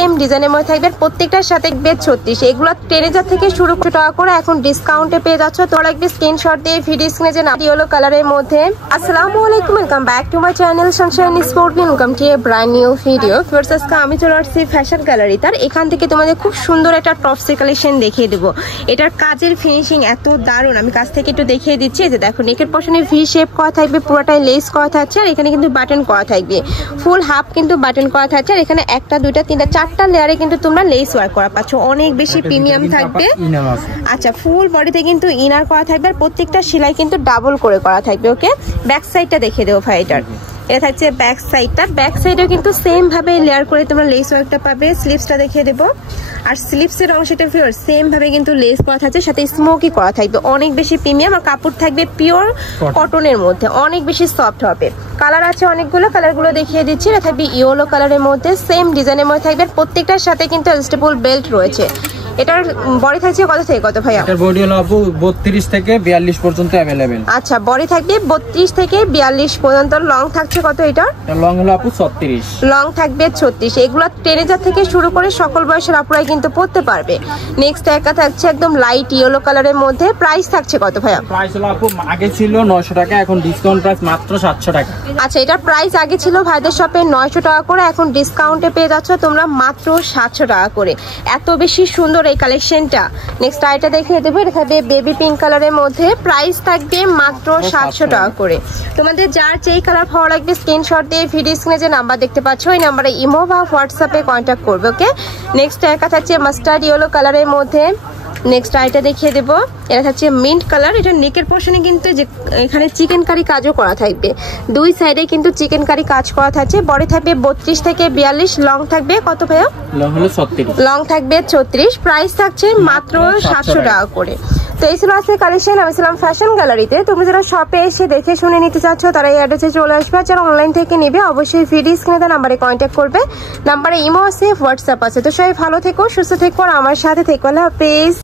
Same ডিজাইনের মধ্যে থাকবে, প্রত্যেকটার সাথে থাকবে 36। এগুলো 10,000 থেকে শুরু টাকা করে এখন ডিসকাউন্টে পেয়ে যাচ্ছ। তো লাগবে স্ক্রিনশট দিয়ে ভিডিও স্ক্রিনে যে ইয়েলো কালারের মধ্যে। আসসালামু আলাইকুম, welcome back to my channel Sunshine sport, welcome to A brand new video. First আজকে আমি চলে আসছি ফ্যাশন গ্যালারি। তার এখান থেকে তোমাদের খুব সুন্দর একটা টপসের কালেকশন দেখিয়ে দেবো। এটার কাজের ফিনিশিং এত দারুণ, আমি কাছ থেকে একটু দেখিয়ে দিচ্ছি। যে দেখো নেকের পশনে ভি শেপ করা থাকবে, পুরোটাই লেস করা থাকছে, আর এখানে কিন্তু বাটন করা থাকবে, ফুল হাফ কিন্তু বাটন করা থাকছে। আর এখানে একটা দুইটা তিনটা চারটা লেয়ারে কিন্তু তোমরা লেস ওয়ার্ক করা পাচ্ছ, অনেক বেশি প্রিমিয়াম থাকবে। আচ্ছা, ফুল বডিতে কিন্তু ইনার করা থাকবে, আর প্রত্যেকটা সেলাই কিন্তু ডাবল করে করা থাকবে। ওকে, ব্যাক সাইডটা দেখিয়ে দেবো ফাইটার। এটা থাকছে ব্যাক সাইডটা, ব্যাক সাইডেও কিন্তু সেম ভাবে লেয়ার করে তোমরা লেস ওয়ার্কটা পাবে। স্লিভসটা দেখিয়ে দেবো, আর স্লিভসের অংশটা পিওর সেম ভাবে কিন্তু লেস করা থাকছে, সাথে স্মোকি করা থাকবে, অনেক বেশি প্রিমিয়াম। আর কাপড় থাকবে পিওর কটনের মধ্যে, অনেক বেশি সফট হবে। কালার আছে অনেকগুলো, কালারগুলো দেখিয়ে দিচ্ছি। এটা থাকবে ইয়েলো কালারের মধ্যে, সেম ডিজাইনের মধ্যে থাকবে, প্রত্যেকটার সাথে কিন্তু অ্যাডজাস্টেবল বেল্ট রয়েছে। এটার বডি থাকছে কত থেকে কত ভাইয়া? এটার বডি হলো আপু 32 থেকে 42 পর্যন্ত अवेलेबल। আচ্ছা, বডি থাকবে 32 থেকে 42 পর্যন্ত। লং থাকছে কত এটা? লং হলো আপু 36। লং থাকবে 36। এগুলো 10,000 থেকে শুরু করে সকল বয়সের আপুরাই কিন্তু পড়তে পারবে। নেক্সট একটা থাকছে একদম লাইট ইয়েলো কালারের মধ্যে, প্রাইস থাকছে কত ভাইয়া? প্রাইস হলো আপু আগে ছিল 900 টাকা, এখন ডিসকাউন্ট প্রাইস মাত্র 700 টাকা। আচ্ছা, এটার প্রাইস আগে ছিল ভাইদের শপে 900 টাকা করে, এখন ডিসকাউন্টে পেয়ে যাচ্ছ তোমরা মাত্র 700 টাকা করে। এত বেশি সুন্দর এই কালেকশনটা। নেক্সট আইটা দেখিয়ে দেবো, এটা থাকবে বেবি পিঙ্ক কালারের মধ্যে, প্রাইস থাকবে মাত্র 700 টাকা করে। তোমাদের যার যেই কালার ভালো লাগবে স্ক্রিনশট দিয়ে ভিডিও স্ক্রিনে যে নাম্বার দেখতে পাচ্ছ ওই নাম্বারে ইমো বা হোয়াটসঅ্যাপে কন্ট্যাক্ট করবে। ওকে, নেক্সট একটা থাকছে মাস্টার্ড ইয়েলো কালারের মধ্যে। নেক্সট আইটা দেখিয়ে দেবো, এটা থাকছে মিন্ট কালার। এটা নেকের পোর্শনে কিন্তু যে এখানে চিকেন কারি কাজও করা থাকবে, দুই সাইডে কিন্তু চিকেন কারি কাজ করা থাকছে। বডি থাকবে 32 থেকে 42, লং থাকবে কত ভাইয়া? লং হলো 36। লং থাকবে 36, প্রাইস থাকছে মাত্র 700 টাকা করে। তো এই ছিল আজকের কালেকশন। আমি ছিলাম ফ্যাশন গ্যালারিতে। তুমি যারা শপে এসে দেখে শুনে নিতে চাচ্ছ তারা এই অ্যাড্রেসে চলে আসবে। যারা অনলাইন থেকে নেবে অবশ্যই ভিডিও স্ক্রিনে দেওয়া নাম্বারে কন্ট্যাক্ট করবে। নাম্বারে ইমো আছে, হোয়াটসঅ্যাপ আছে। তো সবাই ভালো থেকো, সুস্থ থেকো, আর আমার সাথে থেকো। আল্লাহ হাফেজ।